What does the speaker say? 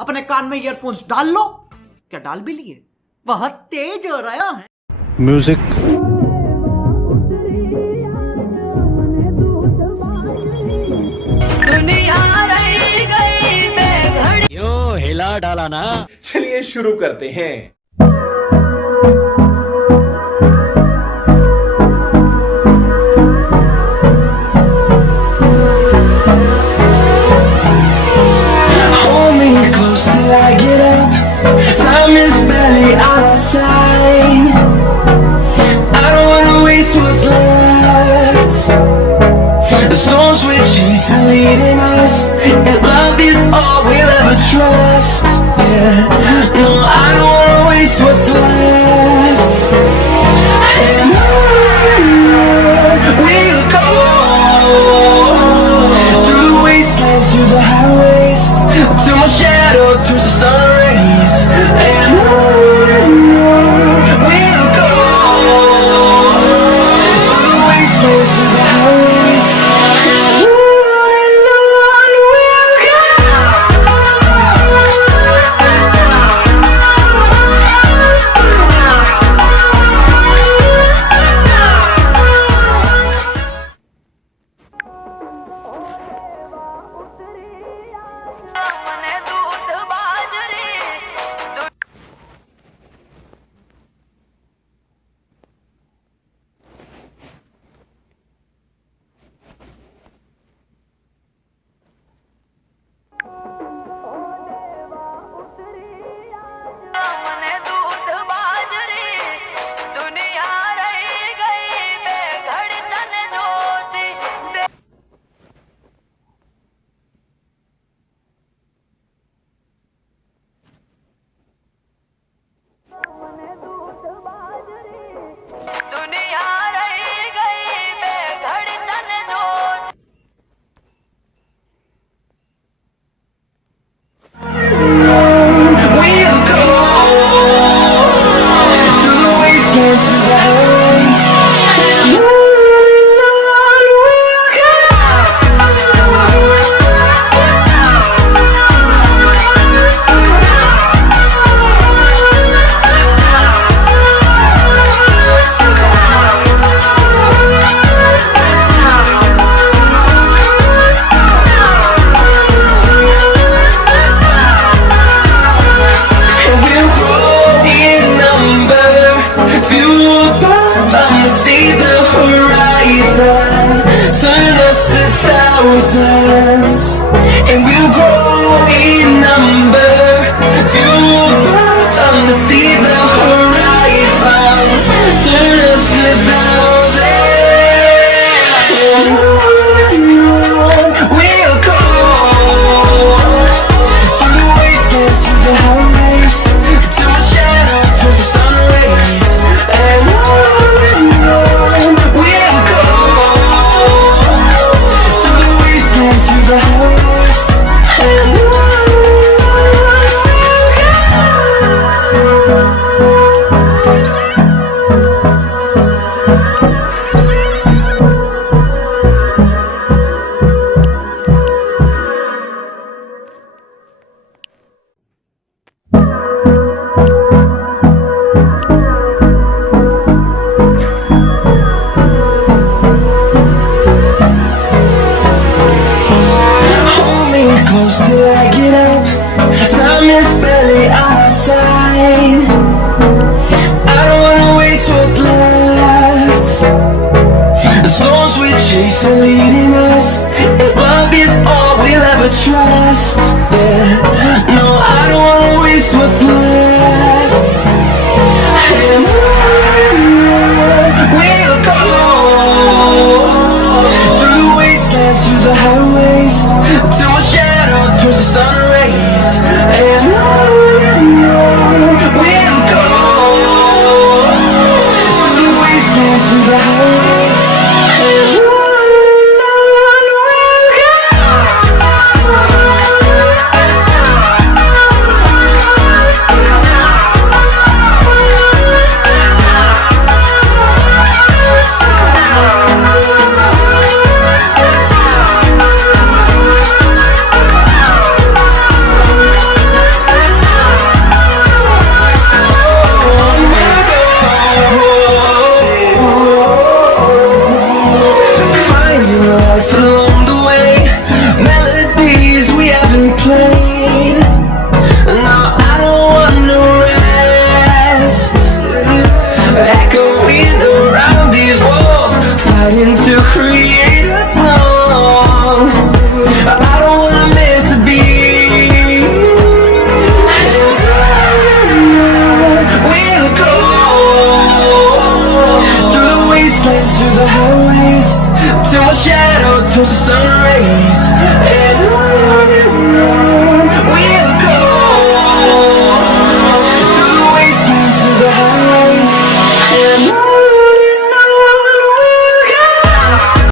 अपने कान में ईयरफोन्स डाल लो। क्या डाल भी लिए? बहुत तेज हो रहा है। म्यूजिक। दुनिया रह गई बेघड़ी। यो हिला डाला ना। चलिए शुरू करते हैं। Hold me close till I get up. Time is barely on our side. I don't wanna waste what's left. The storms we're chasing leading us, and love is all we'll ever trust. Yeah, no, I don't wanna waste what's left. And on we'll go, through the wastelands, through the highways, till my shadow turns to sun rays. And on we'll go, through the wastelands, through the highways, and on we'll go. मने दूध बाजरी। मने दूध बाजरी। दुनिया रह गई बेघड़ी तन ज्योति। दुनिया रह गई बेघड़ी तन ज्योति। We'll go through the wastelands, through the highways, and on we'll go. And we'll grow in number, fueled by them to see the horizon, turn us to thousands. And we'll grow in number, fueled by them to see the horizon, turn us to thousands. And on we'll go, through the wastelands, through the highways, till my shadow turns to sun rays. And on we'll go, through the wastelands, through the highways, and on we'll go. Hold me close till I get up. Time is barely on our side. I don't wanna waste what's left. The storms we chase are leading us, and love is all we'll ever trust.